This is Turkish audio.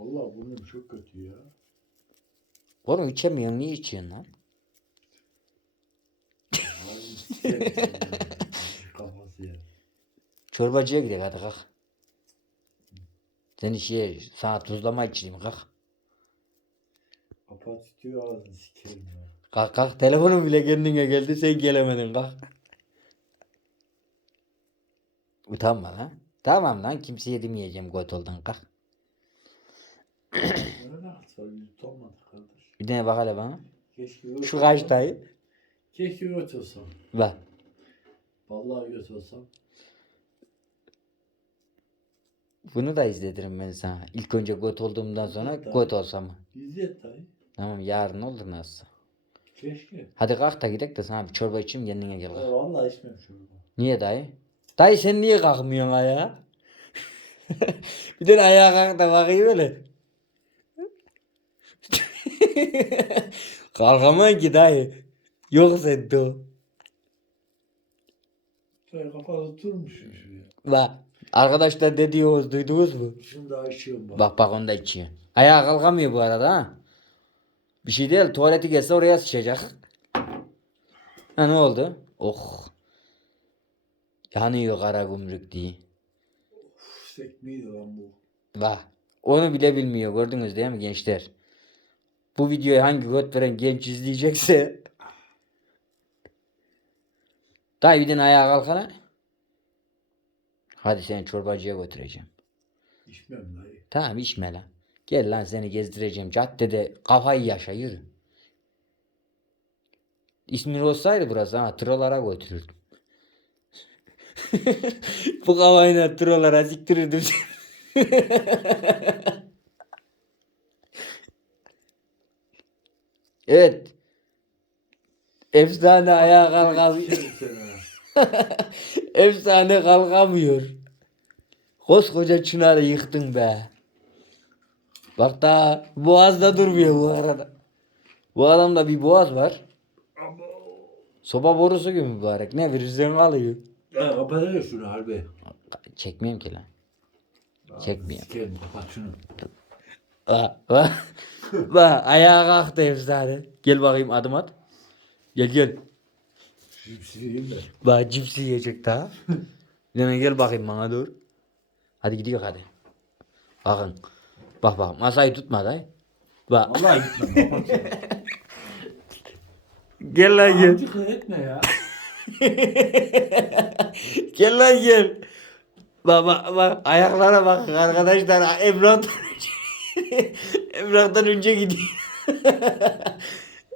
Allah burnum çok kötü ya. Oğlum içemiyorsun niye içiyorsun lan? Kafası ya. Çorbacıya gidelim hadi kalk. Seni şey sana tuzlama içireyim kalk. Kapat istiyor ağzını sikerim ya. Kalk kalk telefonum bile kendine geldi sen gelemedin kalk. Utanma lan. Tamam lan kimseye demeyeceğim Gotol'dan kalk. Öyle ne yapsa utanmadı kardeş. Bir tane bak hele bana. Göt Şu kaç dayı? Keşke göt olsam. Bak. Vallahi göt olsam. Bunu da izletirim ben sana. İlk önce got olduğumdan sonra got olsam. İzzet dayı. Tamam yarın olur nasıl? Keşke. Hadi kalk da gidelim de sana bir çorba içeyim kendine gel. Ya vallahi içmem şurada. Niye dayı? Dayı sen niye kalkmıyorsun ayağa? bir tane ayağa kalk da bakayım öyle. Kalkamam ki dayı. Yok sende o. Dayı kapalı durmuşum şuraya. Bak. Arkadaşlar ne diyoruz duydunuz mu? Şunu daha içiyorum bak. Bak bak onu da içiyor. Ayağa kalkamıyor bu arada ha. Bir şey değil tuvaleti gelse oraya sıçacak. Ha ne oldu? Oh. Yanıyor kara gümrük diye. Uf, sekmeydi lan bu. Bak. Onu bile bilmiyor gördünüz değil mi gençler? Bu videoyu hangi göt veren genç izleyecekse de ayağa kalkana. Hadi seni çorbacıya götüreceğim. İçmem dayı. Tamam içme lan. Gel lan seni gezdireceğim. Caddede kafayı yaşa yürü. İsmin olsaydı burası ha tıralara götürürdüm. Bu kafayla tıralara siktirirdim evet. Efsane ayağa kalkamıyor. Ha. Efsane kalkamıyor. Koskoca çınarı yıktın be. Bak daha boğazda durmuyor bu arada. Bu adamda bir boğaz var. Soba borusu gibi mübarek. Ne verirsen alıyor. Ya kapatsana şunu harbi. Çekmiyorum ki lan. Çekmiyorum. Sikerim kapat şunu. Bak bak. Ayağa kalktı efsane. Gel bakayım adım at. Gel gel. Cipsi yiyeyim de. Bak cips yiyecek daha. Yine gel bakayım bana dur. Hadi gidiyor hadi. Bakın. Bak bak masayı tutma dayı. Bak. Vallahi gitmem. Gel lan gel. Amcık etme ya. Gel lan gel. Bak bak bak ayaklara bak arkadaşlar önce Emrah'tan önce gidiyor.